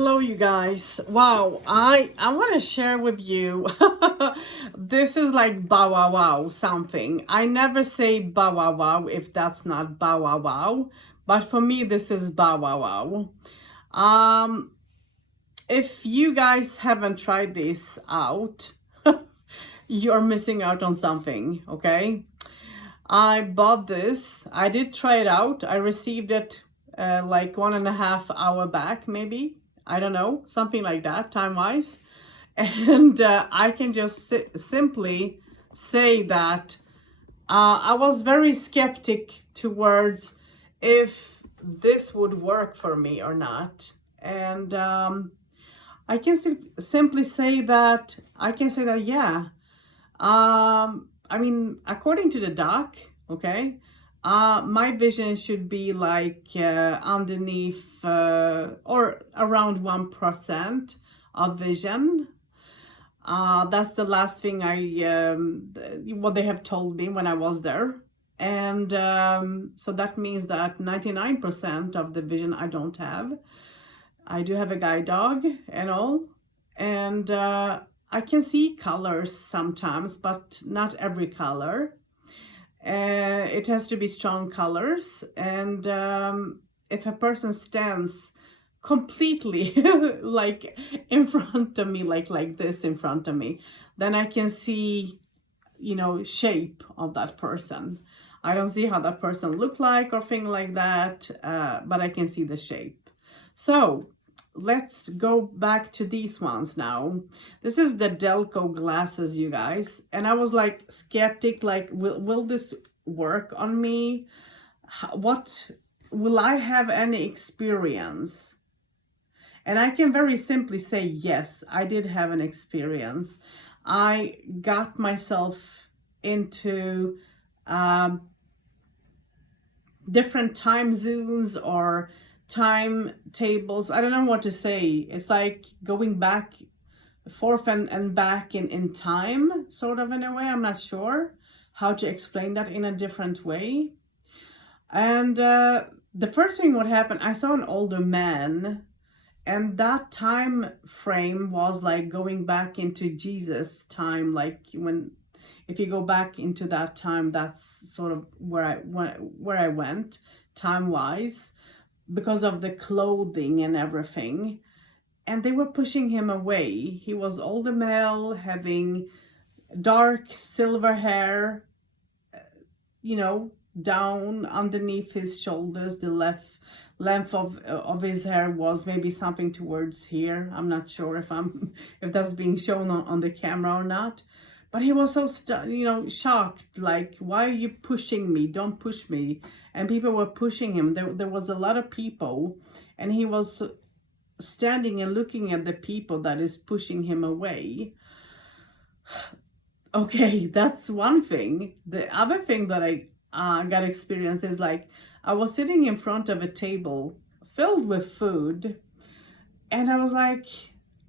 Hello, you guys. Wow, I want to share with you. This is like bow wow wow something. I never say bow wow wow if that's not bow wow wow, but for me this is bow wow wow. Um, if you guys haven't tried this out, you're missing out on something. Okay, I bought this. I did try it out. I received it like 1.5 hour back, maybe. I don't know, something like that, time wise. And I can just simply say that I was very skeptic towards if this would work for me or not. And I can simply say that yeah. I mean, according to the doc, okay, my vision should be like underneath or around 1% of vision. That's the last thing what they have told me when I was there. And so that means that 99% of the vision I don't have. I do have a guide dog and all. And I can see colors sometimes, but not every color. It has to be strong colors. And if a person stands completely like in front of me, like this in front of me, then I can see, shape of that person. I don't see how that person look like or thing like that, but I can see the shape. So let's go back to these ones now. This is the DELCO glasses, you guys. And I was like skeptic, like, will this work on me? What will I have any experience? And I can very simply say, yes, I did have an experience. I got myself into different time zones or timetables. I don't know what to say. It's like going back, forth and back in time, sort of, in a way. I'm not sure how to explain that in a different way. And the first thing what happened, I saw an older man, and that time frame was like going back into Jesus time, like when if you go back into that time, that's sort of where I went time wise, because of the clothing and everything. And they were pushing him away. He was older male, having dark silver hair, down underneath his shoulders. The length of his hair was maybe something towards here. I'm not sure if that's being shown on the camera or not. But he was so shocked, like, why are you pushing me? Don't push me. And people were pushing him. There was a lot of people, and he was standing and looking at the people that is pushing him away. Okay, that's one thing. The other thing that I got experience is, like, I was sitting in front of a table filled with food, and I was like,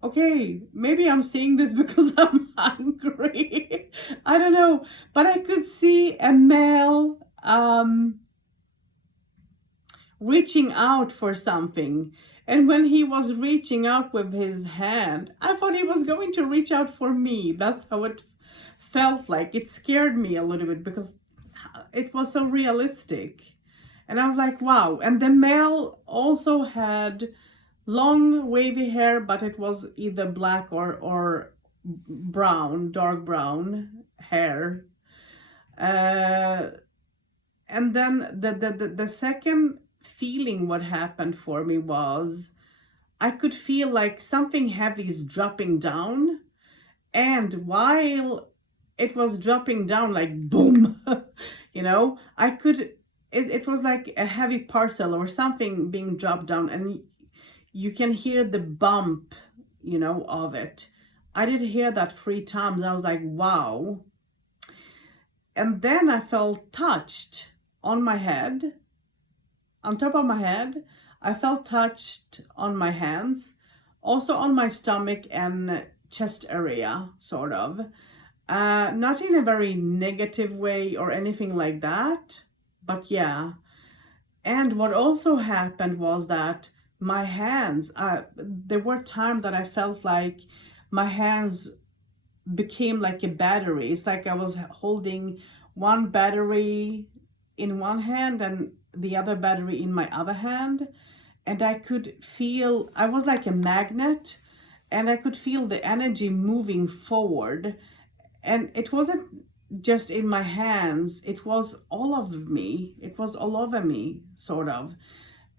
okay, maybe I'm seeing this because I'm hungry. I don't know, but I could see a male reaching out for something. And when he was reaching out with his hand, I thought he was going to reach out for me. That's how it felt like. It scared me a little bit because it was so realistic. And I was like, wow. And the male also had long wavy hair, but it was either black or brown, dark brown hair. And then the second feeling what happened for me was I could feel like something heavy is dropping down. And while it was dropping down, like boom, I could, it was like a heavy parcel or something being dropped down, and you can hear the bump, of it. I did hear that 3 times. I was like, wow. And then I felt touched on my head, on top of my head. I felt touched on my hands, also on my stomach and chest area, sort of. Not in a very negative way or anything like that, but yeah. And what also happened was that my hands, there were times that I felt like my hands became like a battery. It's like I was holding one battery in one hand and the other battery in my other hand. And I could feel, I was like a magnet, and I could feel the energy moving forward. And it wasn't just in my hands, it was all of me. It was all over me, sort of.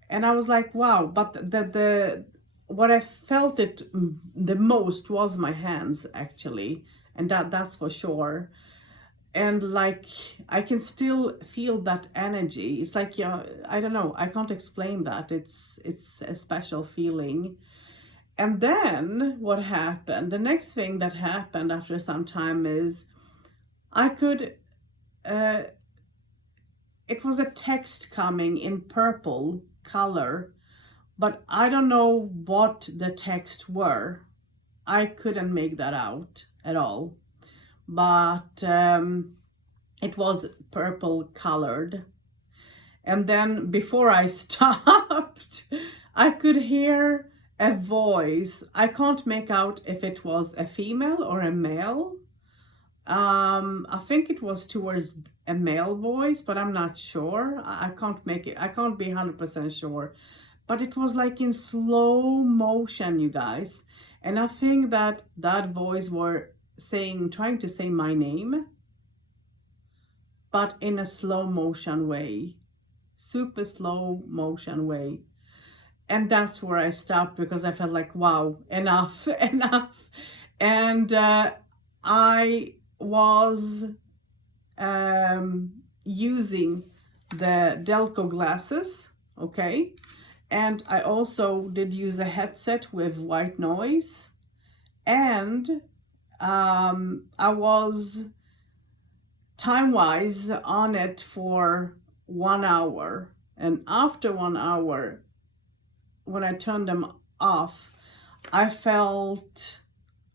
And I was like, wow. But the what I felt it the most was my hands, actually, and that's for sure. And like, I can still feel that energy. It's like, yeah, I don't know, I can't explain that. It's a special feeling. And then what happened, the next thing that happened after some time is I could uh, it was a text coming in purple color, but I don't know what the text were. I couldn't make that out at all. But it was purple colored. And then before I stopped, I could hear a voice. I can't make out if it was a female or a male. I think it was towards a male voice, but I'm not sure. I can't make it, I can't be 100% sure. But it was like in slow motion, you guys. And I think that that voice were saying, trying to say my name, but in a slow motion way, super slow motion way. And that's where I stopped, because I felt like, wow, enough, enough. And I was using the DELCO glasses, okay? And I also did use a headset with white noise. And I was time-wise on it for 1 hour. And after 1 hour, when I turned them off, I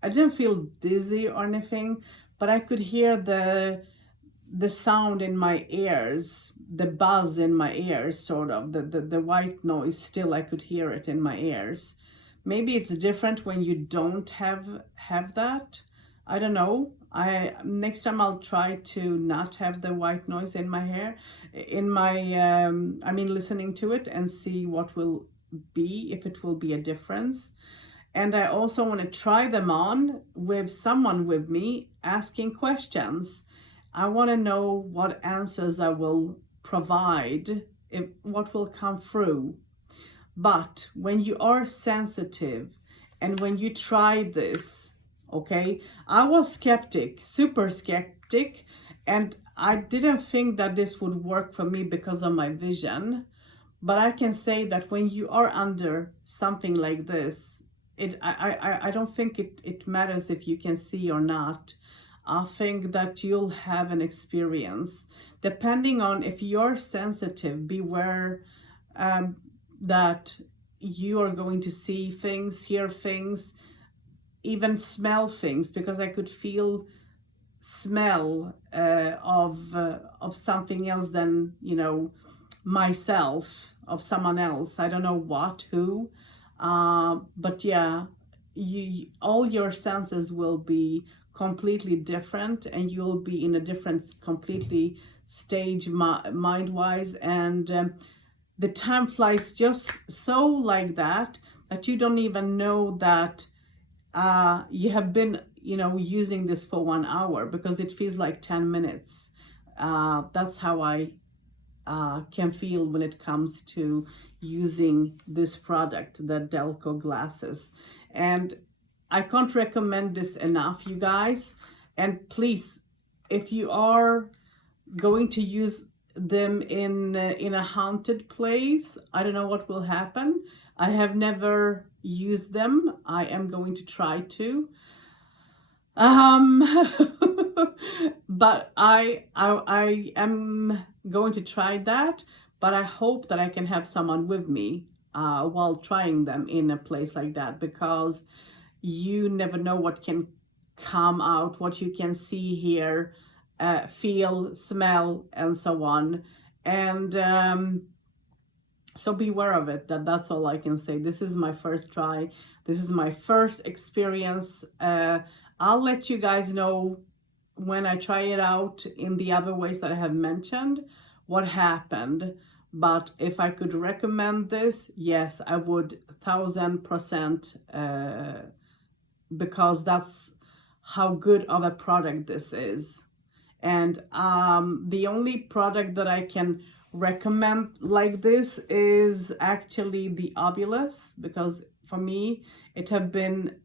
didn't feel dizzy or anything, but I could hear the sound in my ears, the buzz in my ears, sort of, the white noise. Still, I could hear it in my ears. Maybe it's different when you don't have that. I don't know. Next time I'll try to not have the white noise in my hair, in my listening to it, and see what will be, if it will be a difference. And I also want to try them on with someone with me asking questions. I want to know what answers I will provide, what will come through. But when you are sensitive and when you try this, okay, I was skeptic, super skeptic, and I didn't think that this would work for me because of my vision. But I can say that when you are under something like this, I don't think it matters if you can see or not. I think that you'll have an experience. Depending on if you're sensitive, beware that you are going to see things, hear things, even smell things, because I could feel smell of something else than, myself, of someone else. I don't know what, who, but yeah, all your senses will be completely different, and you'll be in a different completely stage mind-wise, and the time flies just so like that you don't even know that you have been using this for 1 hour, because it feels like 10 minutes. That's how I can feel when it comes to using this product, the DELCO glasses. And I can't recommend this enough, you guys. And please, if you are going to use them in a haunted place, I don't know what will happen. I have never used them. I am going to try to. But I am going to try that. But I hope that I can have someone with me while trying them in a place like that, because you never know what can come out, what you can see, hear, feel, smell, and so on. And So beware of it. That's all I can say. This is my first try. This is my first experience. I'll let you guys know when I try it out in the other ways that I have mentioned what happened. But if I could recommend this, yes, I would 1000%, because that's how good of a product this is. And the only product that I can recommend like this is actually the Ovilus, because for me it have been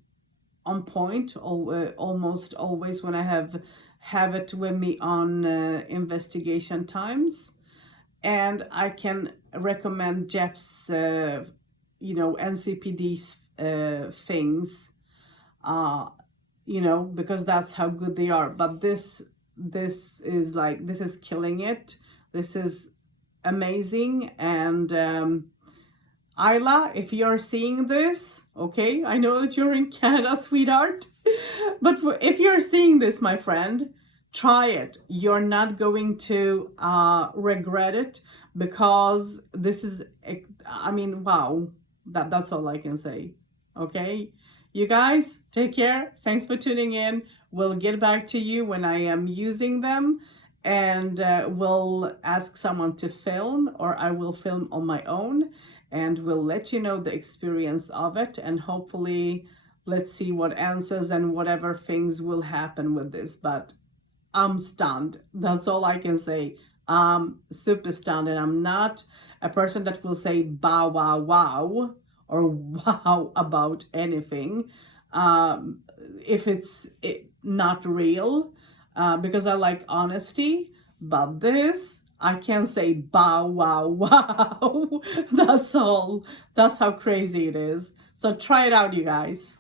on point almost always when I have it with me on investigation times. And I can recommend Jeff's NCPD's things, because that's how good they are. But this is killing it. This is amazing. And Isla, if you're seeing this, okay, I know that you're in Canada, sweetheart, but if you're seeing this, my friend, try it. You're not going to regret it, because this is, I mean, wow, that's all I can say. Okay, you guys, take care. Thanks for tuning in. We'll get back to you when I am using them, and we'll ask someone to film, or I will film on my own, and we'll let you know the experience of it. And hopefully, let's see what answers and whatever things will happen with this. But I'm stunned. That's all I can say. I'm super stunned, and I'm not a person that will say bow wow wow or wow about anything if it's not real, because I like honesty. But this, I can say bow wow wow. That's all. That's how crazy it is. So try it out, you guys.